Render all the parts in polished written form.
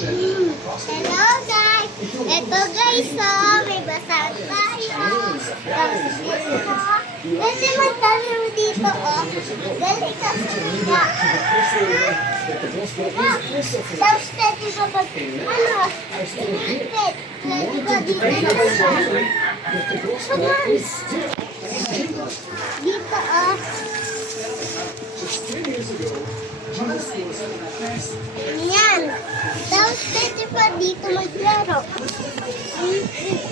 Hello guys! Ito guys, may basahan tayo. Tapos ito, pwede magtanong dito, galing ka sa niya. Tapos pwede ka mag, pwede ka dito na siya. Dito, yan. Tapos pwede pa dito maglaro.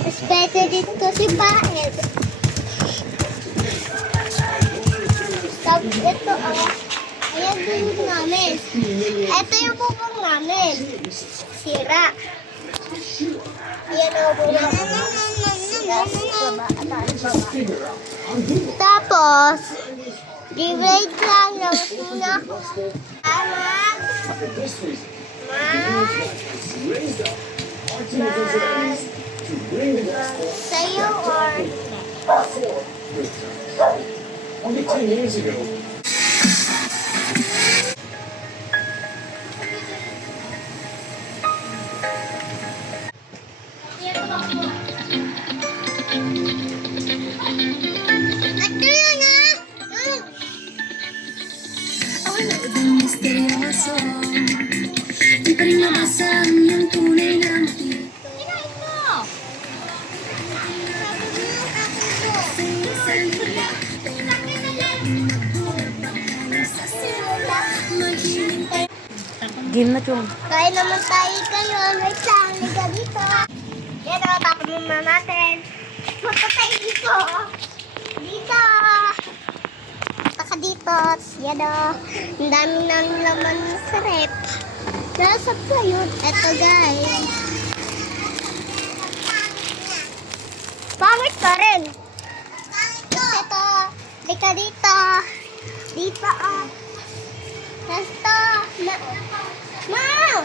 Tapos pwede dito si Baed. Tapos ito, ayan din yung namin. Ito yung bubong namin. Sira. Ayan ang bubong namin. Tapos, di-wait lang yung una. Sa'yo or Only 10 years ago. ito yun Misteryoso, di pa rin mabasag yung tunay na Game na chung. Kain naman tayo kayo. Wait lang, liga dito. Yan o, tapos muna natin. Punta tayo dito. Dito. Punta ka dito. Yan o. Ang dami ng laman sa rep. Nasa pa yun. Eto guys. Pangit ka rin. Ito. Liga dito. Dito o. Tapos ito. Ma'am!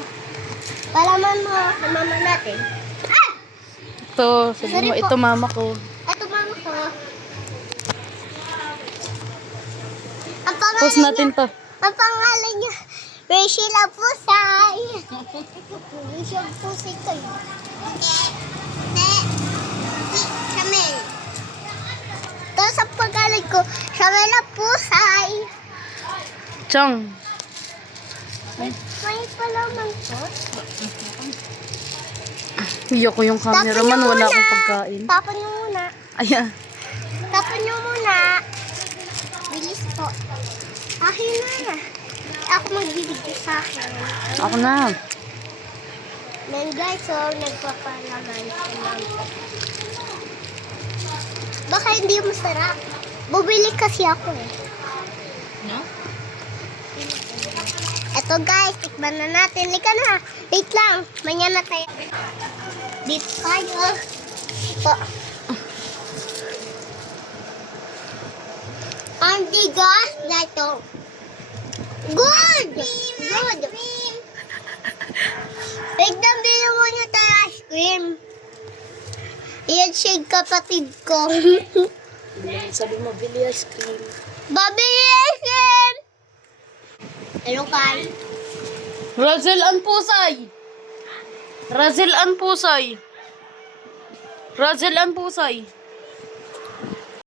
Palaman mo sa mama natin. Ah! Ito, sabi Sorry mo, po. ito mama ko. Ito mama ko. Ang pangalan Post natin niya, to. ang pangalan niya, Rachel Apusay. Rachel Apusay ko yun. Shamel. Tapos ang pangalan ko, Shamel Apusay. Chong. May palaman to. Hiyo ko yung cameraman, Tapon niyo wala muna. akong pagkain. Tapon niyo muna. Ayan. Tapon niyo muna. Bilis po. Akin na. Ako magbibigay sa akin. Ako na. Then guys, so nagpapalaman ko lang. Baka hindi masarap. Bubili kasi ako eh. No? Eto guys, tikman na natin. Lika na. Wait lang. Manya na tayo. Dito tayo. Ito. Ang tigas na ito. Good! Good! Wait lang, bilhin mo niyo tayo ice cream. Yan shade kapatid ko. Sabi mo, bili ice cream. Babili ice cream! Hello, Kai. Razel Anpusay! Razel Anpusay! Razel Anpusay!